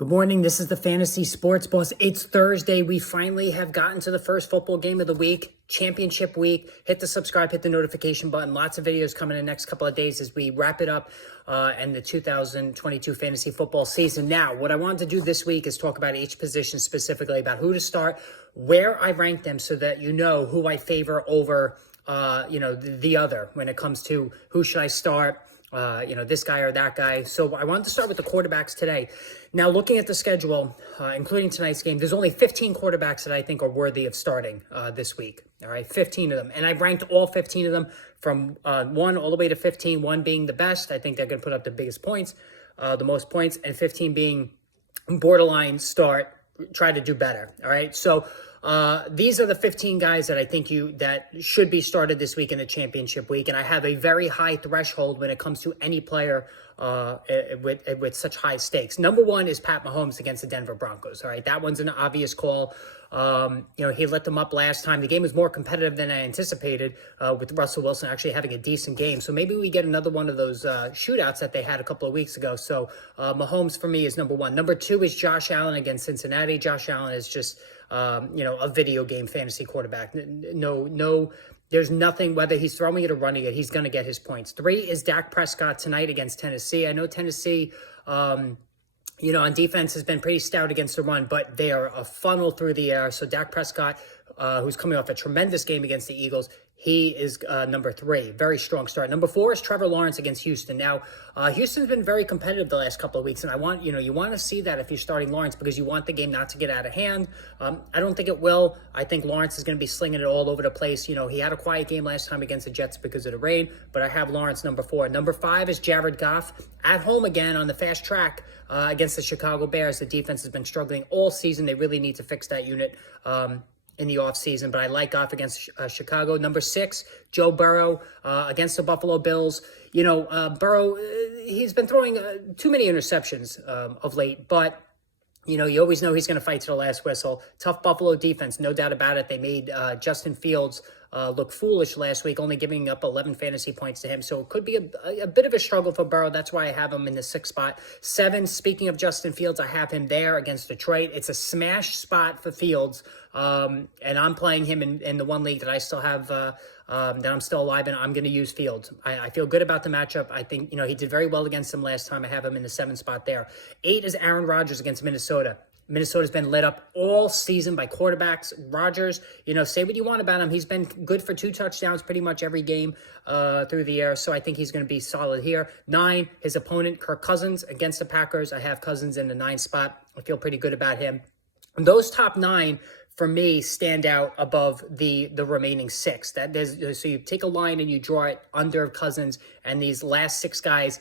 Good morning. This is the Fantasy Sports Boss. It's Thursday. We finally have gotten to the first football game of the week, championship week. Hit the subscribe, hit the notification button. Lots of videos coming in the next couple of days as we wrap it up and the 2022 fantasy football season. Now, what I wanted to do this week is talk about each position specifically, about who to start, where I rank them so that you know who I favor over, the other when it comes to who should I start. This guy or that guy. So I wanted to start with the quarterbacks today. Now, looking at the schedule, including tonight's game, there's only 15 quarterbacks that I think are worthy of starting this week. All right, 15 of them. And I've ranked all 15 of them from 1 all the way to 15, 1 being the best. I think they're going to put up the biggest points, the most points, and 15 being borderline start, try to do better. All right, so these are the 15 guys that I think that should be started this week in the championship week. And I have a very high threshold when it comes to any player with such high stakes. Number 1 is Pat Mahomes against the Denver Broncos. All right, that one's an obvious call. He lit them up last time. The game was more competitive than I anticipated with Russell Wilson actually having a decent game. So maybe we get another one of those shootouts that they had a couple of weeks ago. So Mahomes for me is number 1. Number 2 is Josh Allen against Cincinnati. Josh Allen is just a video game fantasy quarterback. No, there's nothing, whether he's throwing it or running it, he's going to get his points. 3 is Dak Prescott tonight against Tennessee. I know Tennessee, on defense has been pretty stout against the run, but they are a funnel through the air. So Dak Prescott, who's coming off a tremendous game against the Eagles, he is number 3. Very strong start. Number 4 is Trevor Lawrence against Houston. Now, Houston's been very competitive the last couple of weeks, and you want to see that if you're starting Lawrence because you want the game not to get out of hand. I don't think it will. I think Lawrence is going to be slinging it all over the place. He had a quiet game last time against the Jets because of the rain, but I have Lawrence number 4. Number 5 is Jared Goff at home again on the fast track against the Chicago Bears. The defense has been struggling all season. They really need to fix that unit in the offseason, but I like Goff against Chicago. Number 6, Joe Burrow against the Buffalo Bills. Burrow, he's been throwing too many interceptions of late, but you always know he's going to fight to the last whistle. Tough Buffalo defense, no doubt about it. They made Justin Fields look foolish last week, only giving up 11 fantasy points to him. So it could be a bit of a struggle for Burrow. That's why I have him in the 6th spot. 7, speaking of Justin Fields, I have him there against Detroit. It's a smash spot for Fields, and I'm playing him in the one league that I still have, that I'm still alive in. I'm going to use Fields. I feel good about the matchup. I think, he did very well against them last time. I have him in the 7th spot there. 8 is Aaron Rodgers against Minnesota. Minnesota's been lit up all season by quarterbacks. Rodgers, say what you want about him. He's been good for 2 touchdowns pretty much every game through the air, so I think he's going to be solid here. 9, his opponent, Kirk Cousins against the Packers. I have Cousins in the 9th spot. I feel pretty good about him. And those top 9, for me, stand out above the remaining 6. So you take a line and you draw it under Cousins, and these last 6 guys,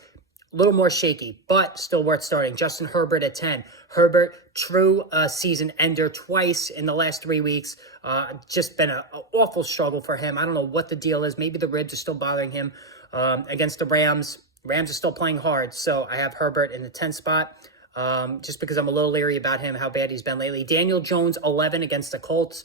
a little more shaky, but still worth starting. Justin Herbert at 10. Herbert, true season ender twice in the last 3 weeks. Just been an awful struggle for him. I don't know what the deal is. Maybe the ribs are still bothering him against the Rams. Rams are still playing hard, so I have Herbert in the 10th spot. Just because I'm a little leery about him, how bad he's been lately. Daniel Jones, 11 against the Colts.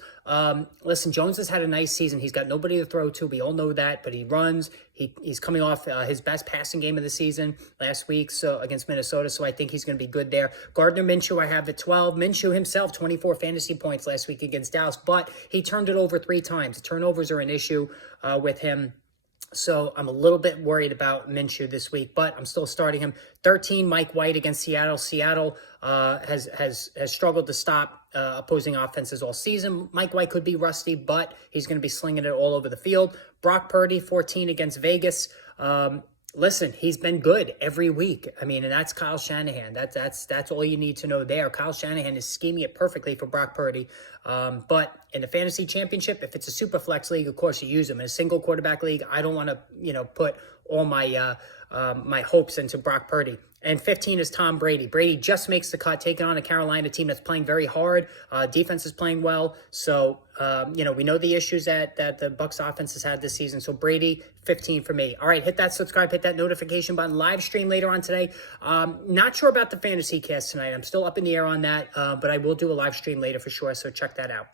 Listen, Jones has had a nice season. He's got nobody to throw to. We all know that, but he runs. He's coming off his best passing game of the season last week, so against Minnesota, so I think he's going to be good there. Gardner Minshew, I have at 12. Minshew himself, 24 fantasy points last week against Dallas, but he turned it over 3 times. The turnovers are an issue with him. So I'm a little bit worried about Minshew this week, but I'm still starting him. 13, Mike White against Seattle. Seattle has struggled to stop opposing offenses all season. Mike White could be rusty, but he's going to be slinging it all over the field. Brock Purdy, 14 against Vegas. Listen, he's been good every week. And that's Kyle Shanahan. That's all you need to know there. Kyle Shanahan is scheming it perfectly for Brock Purdy. But in the fantasy championship, if it's a super flex league, of course you use him. In a single quarterback league, I don't want to, put all my my hopes into Brock Purdy. And 15 is Tom Brady. Brady just makes the cut, taking on a Carolina team that's playing very hard. Defense is playing well. So, we know the issues that the Bucs offense has had this season. So Brady, 15 for me. All right, hit that subscribe, hit that notification button. Live stream later on today. Not sure about the fantasy cast tonight. I'm still up in the air on that, but I will do a live stream later for sure. So check that out.